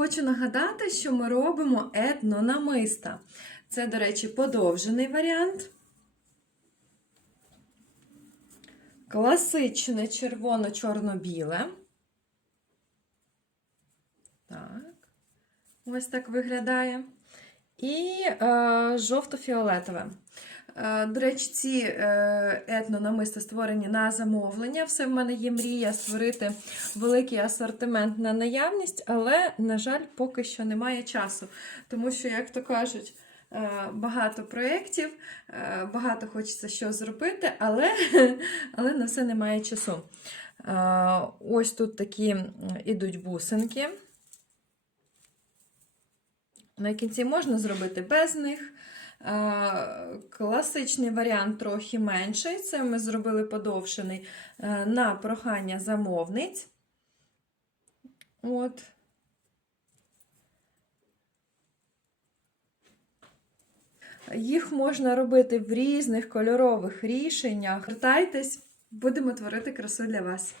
Хочу нагадати, що ми робимо етнонамиста. Це, до речі, подовжений варіант. Класичне червоно-чорно-біле. Так. Ось так виглядає. І е, жовто-фіолетове. Е, До речі, ці е, етнонамисти створені на замовлення. Все в мене є мрія створити великий асортимент на наявність, але, на жаль, поки що немає часу. Тому що, як то кажуть, е, багато проєктів, е, багато хочеться що зробити, але, але на все немає часу. Ось тут такі ідуть бусинки. На кінці можна зробити без них. Класичний варіант трохи менший. Це ми зробили подовшений е, на прохання замовниць. От. Їх можна робити в різних кольорових рішеннях. Звертайтесь, будемо творити красу для вас.